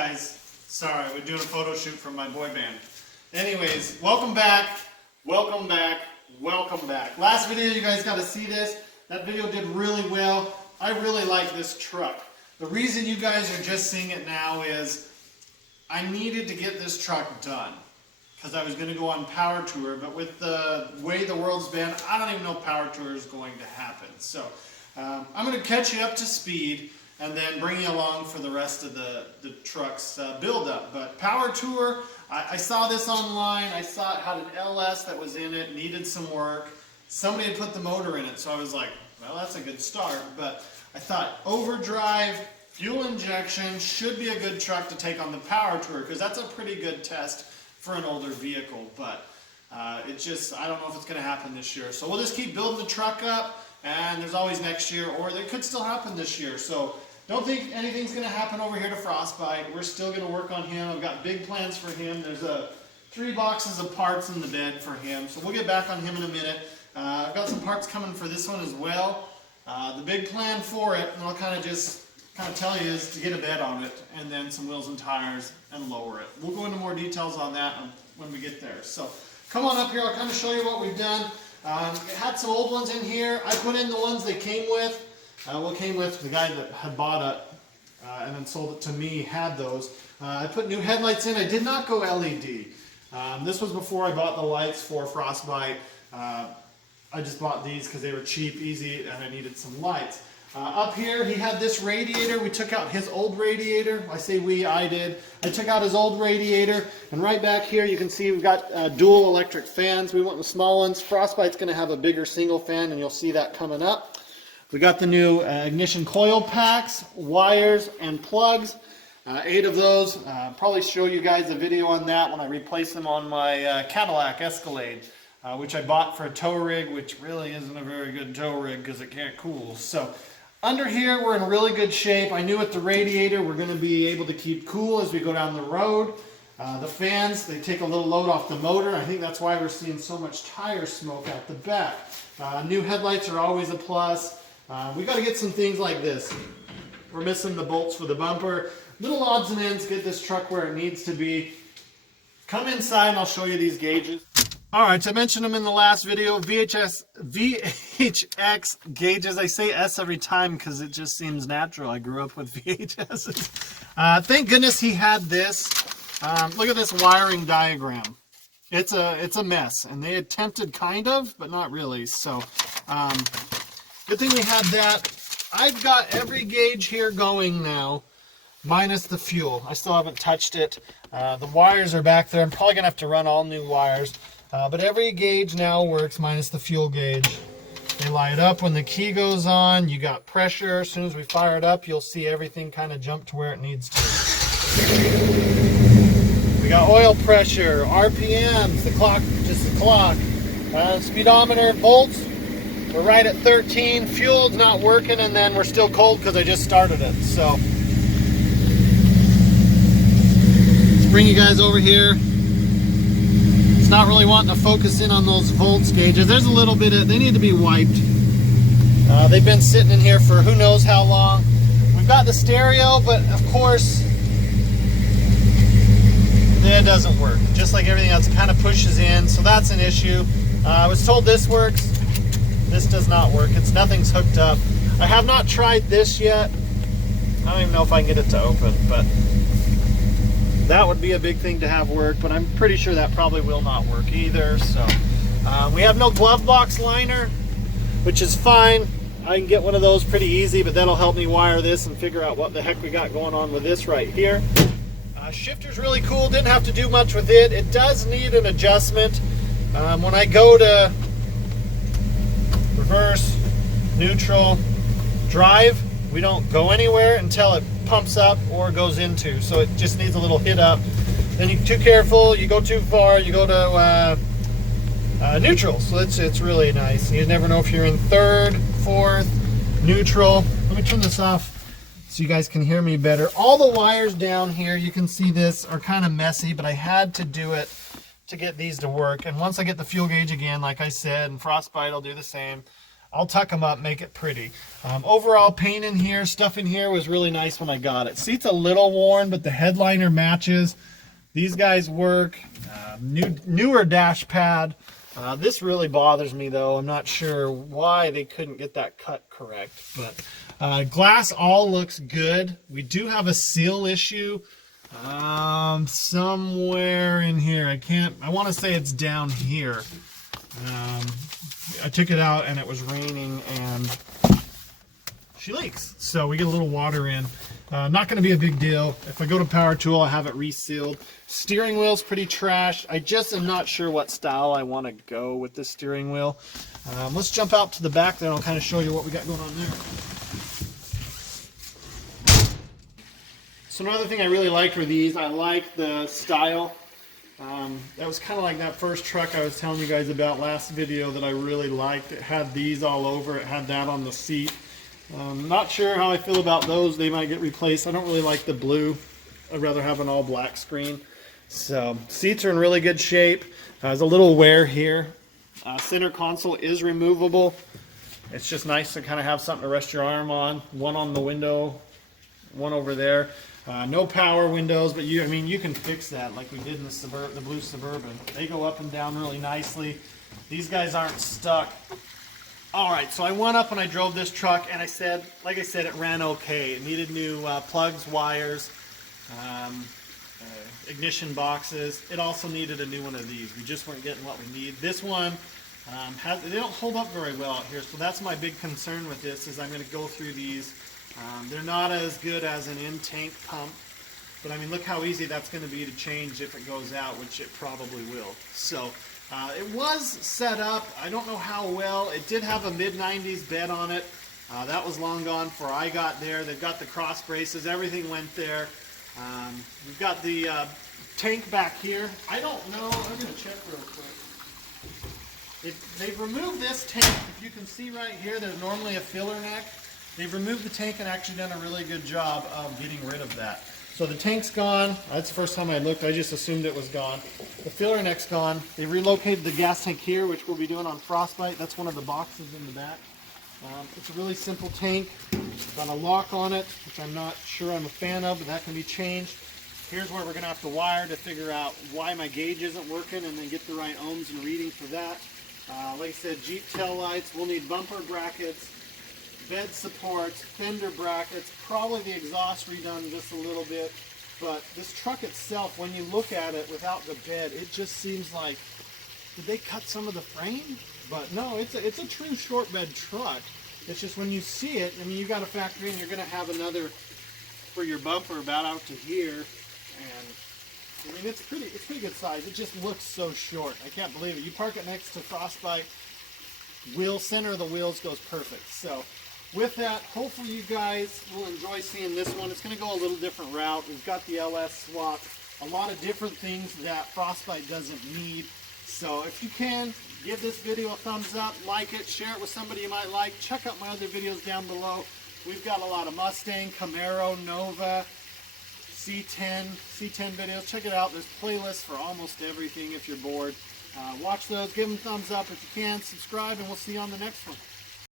guys, sorry, we're doing a photo shoot for my boy band. Anyways, welcome back, welcome back, welcome back. Last video, you guys got to see this. That video did really well. I really like this truck. The reason you guys are just seeing it now is I needed to get this truck done because I was going to go on power tour, but with the way the world's been, I don't even know if power tour is going to happen. So I'm going to catch you up to speed and then bring you along for the rest of the truck's build-up. But power tour, I saw this online. I saw it had an LS that was in it, needed some work. Somebody had put the motor in it, so I was like, well, that's a good start. But I thought overdrive, fuel injection should be a good truck to take on the power tour because that's a pretty good test for an older vehicle. But it's just, I don't know if it's going to happen this year. So we'll just keep building the truck up, and there's always next year, or it could still happen this year. So don't think anything's going to happen over here to Frostbite. We're still going to work on him. I've got big plans for him. There's 3 boxes of parts in the bed for him. So we'll get back on him in a minute. I've got some parts coming for this one as well. The big plan for it, and I'll kind of tell you, is to get a bed on it and then some wheels and tires and lower it. We'll go into more details on that when we get there. So come on up here. I'll kind of show you what we've done. It had some old ones in here. I put in the ones they came with. What came with the guy that had bought it and then sold it to me had those. I put new headlights in. I did not go LED. This was before I bought the lights for Frostbite. I just bought these because they were cheap, easy, and I needed some lights. Up here, he had this radiator. We took out his old radiator. I say we, I did. I took out his old radiator. And right back here, you can see we've got dual electric fans. We went with small ones. Frostbite's going to have a bigger single fan, and you'll see that coming up. We got the new ignition coil packs, wires, and plugs. 8 of those. Probably show you guys a video on that when I replace them on my Cadillac Escalade. Which I bought for a tow rig, which really isn't a very good tow rig because it can't cool. So under here, we're in really good shape. I knew with the radiator, we're going to be able to keep cool as we go down the road. The fans, they take a little load off the motor. I think that's why we're seeing so much tire smoke out the back. New headlights are always a plus. We got to get some things like this. We're missing the bolts for the bumper. Little odds and ends get this truck where it needs to be. Come inside and I'll show you these gauges. Alright, so I mentioned them in the last video, VHX gauges. I say S every time because it just seems natural. I grew up with VHSs. Thank goodness he had this. Look at this wiring diagram. It's a mess, and they attempted kind of, but not really. So, good thing we had that. I've got every gauge here going now, minus the fuel. I still haven't touched it. The wires are back there. I'm probably going to have to run all new wires. But every gauge now works minus the fuel gauge. They light up when the key goes on. You got pressure. As soon as we fire it up, you'll see everything kind of jump to where it needs to. We got oil pressure, RPMs, the clock, just the clock. Speedometer, volts, we're right at 13. Fuel's not working, and then we're still cold because I just started it. So let's bring you guys over here. Not really wanting to focus in on those volts gauges. There's a little bit of, they need to be wiped. They've been sitting in here for who knows how long. We've got the stereo, but of course it doesn't work. Just like everything else, it kind of pushes in, so that's an issue. I was told this works. This does not work. Nothing's hooked up. I have not tried this yet. I don't even know if I can get it to open, but that would be a big thing to have work, but I'm pretty sure that probably will not work either. So we have no glove box liner, which is fine. I can get one of those pretty easy, but that'll help me wire this and figure out what the heck we got going on with this right here. Shifter's really cool. Didn't have to do much with it. It does need an adjustment. When I go to reverse, neutral, drive, we don't go anywhere until it pumps up or goes into, so it just needs a little hit up. Then you're too careful, you go too far, you go to neutral. So it's really nice. You never know if you're in third, fourth, neutral. Let me turn this off so you guys can hear me better. All the wires down here, you can see this, are kind of messy, but I had to do it to get these to work. And once I get the fuel gauge again, like I said, and Frostbite will do the same, I'll tuck them up, make it pretty. Overall paint in here, stuff in here was really nice when I got it. Seat's a little worn, but the headliner matches. These guys work. Newer dash pad. This really bothers me though. I'm not sure why they couldn't get that cut correct, but glass all looks good. We do have a seal issue somewhere in here. I want to say it's down here. I took it out and it was raining and she leaks. So we get a little water in. Not going to be a big deal. If I go to Power Tool, I have it resealed. Steering wheel's pretty trash. I just am not sure what style I want to go with this steering wheel. Let's jump out to the back there and I'll kind of show you what we got going on there. So another thing I really liked were these. I like the style. That was kind of like that first truck I was telling you guys about last video that I really liked. It had these all over. It had that on the seat. Not sure how I feel about those. They might get replaced. I don't really like the blue. I'd rather have an all black screen. So seats are in really good shape. There's a little wear here. Center console is removable. It's just nice to kind of have something to rest your arm on. One on the window, one over there. No power windows, but you can fix that like we did in the blue Suburban. They go up and down really nicely. These guys aren't stuck. All right, so I went up and I drove this truck, and like I said, it ran okay. It needed new plugs, wires, ignition boxes. It also needed a new one of these. We just weren't getting what we need. This one, they don't hold up very well out here, so that's my big concern with this. Is I'm going to go through these. They're not as good as an in-tank pump, but I mean, look how easy that's going to be to change if it goes out, which it probably will. So it was set up. I don't know how well. It did have a mid-90s bed on it. That was long gone before I got there. They've got the cross braces. Everything went there. We've got the tank back here. I don't know. I'm going to check real quick. They've removed this tank. If you can see right here, there's normally a filler neck. They've removed the tank and actually done a really good job of getting rid of that. So the tank's gone. That's the first time I looked. I just assumed it was gone. The filler neck's gone. They relocated the gas tank here, which we'll be doing on Frostbite. That's one of the boxes in the back. It's a really simple tank. It's got a lock on it, which I'm not sure I'm a fan of, but that can be changed. Here's where we're going to have to wire to figure out why my gauge isn't working and then get the right ohms and reading for that. Like I said, Jeep tail lights. We'll need bumper brackets, bed supports, fender brackets, probably the exhaust redone just a little bit. But this truck itself, when you look at it without the bed, it just seems like, did they cut some of the frame? But no, it's a true short bed truck. It's just when you see it, I mean, you got to factor in, you're going to have another for your bumper about out to here. And I mean, it's pretty good size. It just looks so short. I can't believe it. You park it next to Frostbite, center of the wheels goes perfect. So with that, hopefully you guys will enjoy seeing this one. It's going to go a little different route. We've got the LS Swap, a lot of different things that Frostbite doesn't need. So if you can, give this video a thumbs up, like it, share it with somebody you might like. Check out my other videos down below. We've got a lot of Mustang, Camaro, Nova, C10 videos. Check it out. There's playlists for almost everything if you're bored. Watch those. Give them a thumbs up if you can. Subscribe, and we'll see you on the next one.